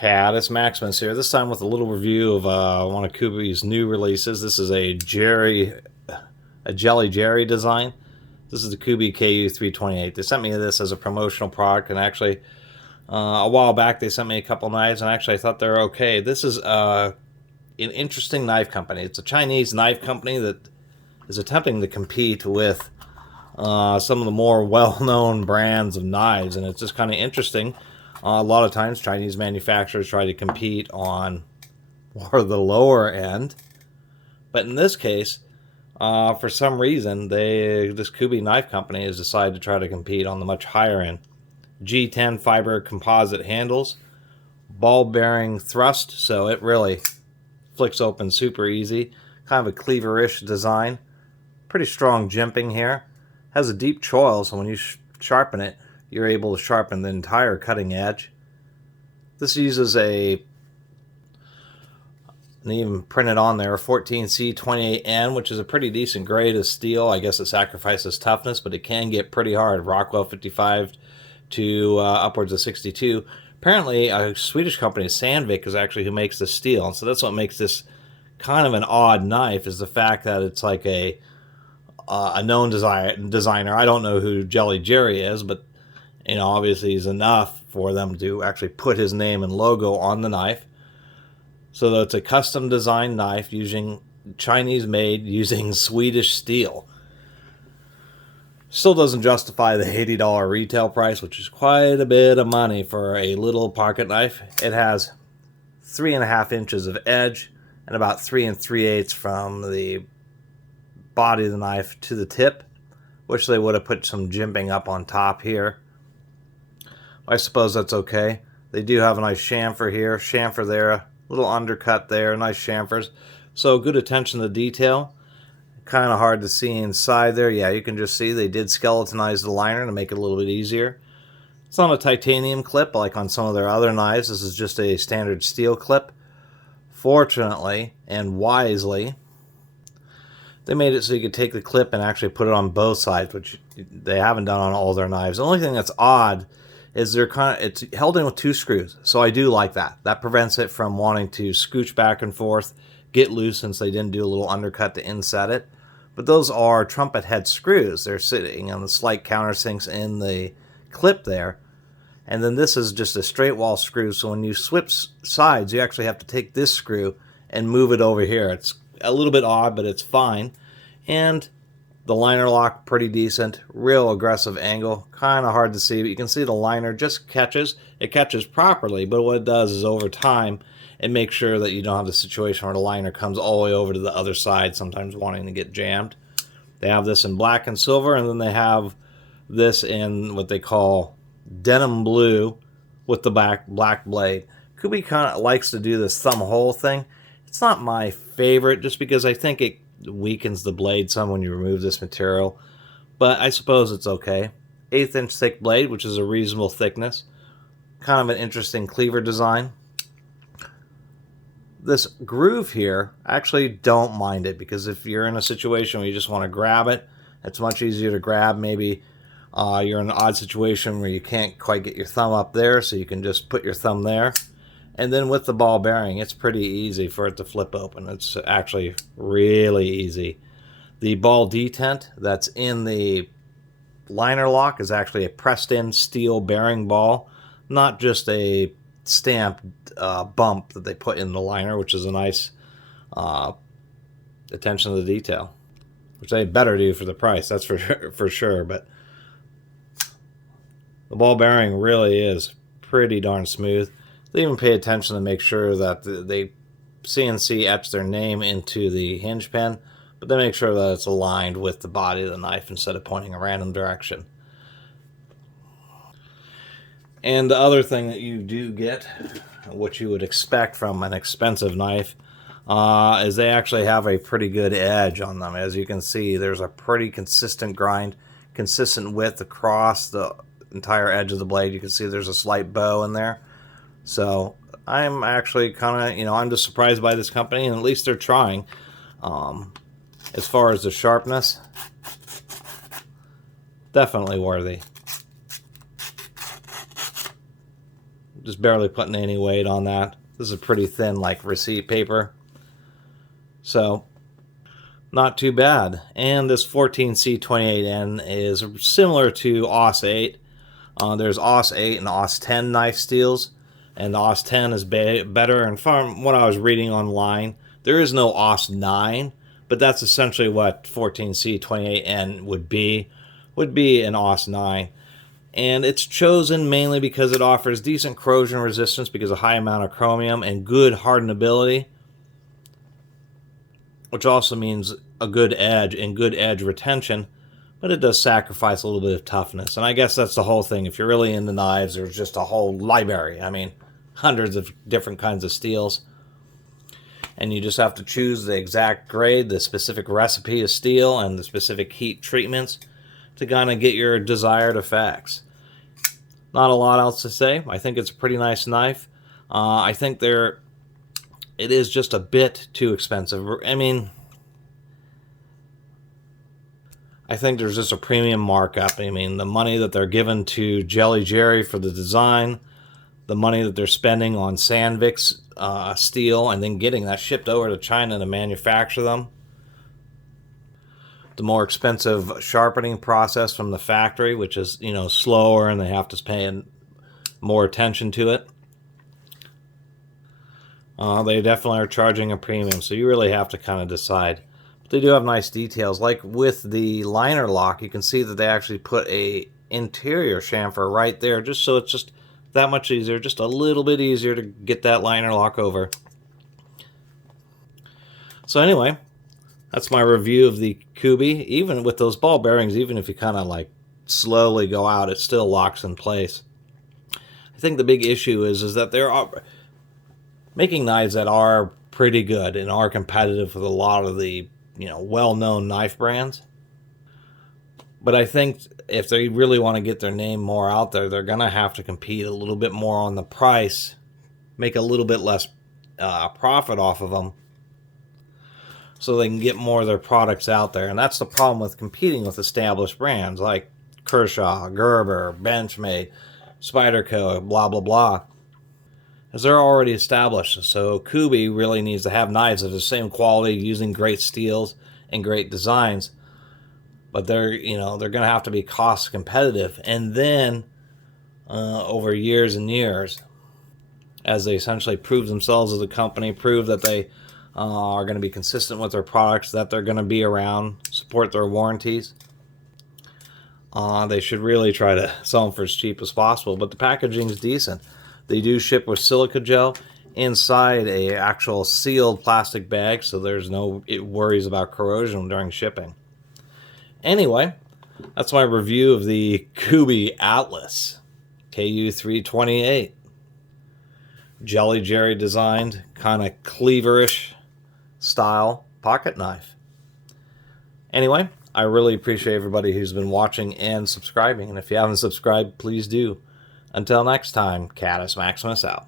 Catus, Maximus here. This time with a little review of one of Kubey's new releases. This is a Jelly Jerry design. This is the Kubey KU328. They sent me this as a promotional product, and actually a while back they sent me a couple knives, and actually I thought they were okay. This is an interesting knife company. It's a Chinese knife company that is attempting to compete with some of the more well-known brands of knives, and it's just kind of interesting. A lot of times Chinese manufacturers try to compete on more the lower end, but in this case, for some reason, this Kubey knife company has decided to try to compete on the much higher end. G10 fiber composite handles, ball bearing thrust, so it really flicks open super easy. Kind of a cleaver-ish design. Pretty strong jimping here. Has a deep choil, so when you sharpen it, you're able to sharpen the entire cutting edge. This uses and even printed on there, 14C28N, which is a pretty decent grade of steel. I guess it sacrifices toughness, but it can get pretty hard. Rockwell 55 to upwards of 62. Apparently, a Swedish company, Sandvik, is actually who makes the steel. And so that's what makes this kind of an odd knife, is the fact that it's like a known designer. I don't know who Jelly Jerry is, but you know, obviously he's enough for them to actually put his name and logo on the knife. So it's a custom designed knife using Chinese made using Swedish steel. Still doesn't justify the $80 retail price, which is quite a bit of money for a little pocket knife. It has 3.5 inches of edge and about 3 3/8 from the body of the knife to the tip, which they would have put some jimping up on top here. I suppose that's okay. They do have a nice chamfer here, chamfer there, little undercut there, nice chamfers. So good attention to detail. Kind of hard to see inside there. Yeah, you can just see they did skeletonize the liner to make it a little bit easier. It's not a titanium clip like on some of their other knives. This is just a standard steel clip. Fortunately and wisely, they made it so you could take the clip and actually put it on both sides, which they haven't done on all their knives. The only thing that's odd is it's held in with 2 screws, so I do like that. That prevents it from wanting to scooch back and forth, get loose, since they didn't do a little undercut to inset it. But those are trumpet head screws. They're sitting on the slight countersinks in the clip there. And then this is just a straight wall screw, so when you switch sides, you actually have to take this screw and move it over here. It's a little bit odd, but it's fine. And the liner lock, pretty decent. Real aggressive angle. Kind of hard to see, but you can see the liner just catches. It catches properly, but what it does is over time, it makes sure that you don't have the situation where the liner comes all the way over to the other side, sometimes wanting to get jammed. They have this in black and silver, and then they have this in what they call denim blue with the black blade. Kubey kind of likes to do this thumb hole thing. It's not my favorite, just because I think it weakens the blade some when you remove this material, but I suppose it's okay. 1/8 inch thick blade, which is a reasonable thickness. Kind of an interesting cleaver design. This groove here, I actually don't mind it, because if you're in a situation where you just want to grab it, it's much easier to grab. Maybe you're in an odd situation where you can't quite get your thumb up there, so you can just put your thumb there. And then with the ball bearing, it's pretty easy for it to flip open. It's actually really easy. The ball detent that's in the liner lock is actually a pressed-in steel bearing ball, not just a stamped bump that they put in the liner, which is a nice attention to the detail, which they better do for the price, that's for sure. But the ball bearing really is pretty darn smooth. They even pay attention to make sure that they CNC etch their name into the hinge pin, but they make sure that it's aligned with the body of the knife instead of pointing a random direction. And the other thing that you do get, what you would expect from an expensive knife, is they actually have a pretty good edge on them. As you can see, there's a pretty consistent grind, consistent width across the entire edge of the blade. You can see there's a slight bow in there. So I'm actually kind of, I'm just surprised by this company, and at least they're trying. As far as the sharpness, definitely worthy. Just barely putting any weight on that. This is pretty thin, like receipt paper. So, not too bad. And this 14C28N is similar to AUS 8. There's AUS 8 and AUS 10 knife steels. And the AUS 10 is better. And from what I was reading online, there is no AUS 9. But that's essentially what 14C28N would be. Would be an AUS 9. And it's chosen mainly because it offers decent corrosion resistance because of high amount of chromium and good hardenability, which also means a good edge and good edge retention, but it does sacrifice a little bit of toughness. And I guess that's the whole thing. If you're really into knives, there's just a whole library. I mean, hundreds of different kinds of steels. And you just have to choose the exact grade, the specific recipe of steel, and the specific heat treatments to kind of get your desired effects. Not a lot else to say. I think it's a pretty nice knife. I think it is just a bit too expensive. I mean, I think there's just a premium markup. I mean, the money that they're giving to Jelly Jerry for the design, the money that they're spending on Sandvik's steel, and then getting that shipped over to China to manufacture them. The more expensive sharpening process from the factory, which is, slower, and they have to pay more attention to it. They definitely are charging a premium, so you really have to kind of decide. But they do have nice details. Like with the liner lock, you can see that they actually put a interior chamfer right there, just so it's just that much easier, just a little bit easier to get that liner lock over. So anyway, that's my review of the Kubey. Even with those ball bearings, even if you kind of like slowly go out, it still locks in place. I think the big issue is that there are making knives that are pretty good and are competitive with a lot of the well-known knife brands. But I think if they really want to get their name more out there, they're going to have to compete a little bit more on the price, make a little bit less profit off of them, so they can get more of their products out there. And that's the problem with competing with established brands like Kershaw, Gerber, Benchmade, Spyderco, blah, blah, blah, as they're already established. So Kubey really needs to have knives of the same quality, using great steels and great designs. But they're going to have to be cost competitive. And then over years and years, as they essentially prove themselves as a company, prove that they are going to be consistent with their products, that they're going to be around, support their warranties, they should really try to sell them for as cheap as possible. But the packaging is decent. They do ship with silica gel inside a actual sealed plastic bag, so there's no worries about corrosion during shipping. Anyway, that's my review of the Kubey Atlas KU328. Jelly Jerry designed, kind of cleaverish style pocket knife. Anyway, I really appreciate everybody who's been watching and subscribing. And if you haven't subscribed, please do. Until next time, Catus Maximus out.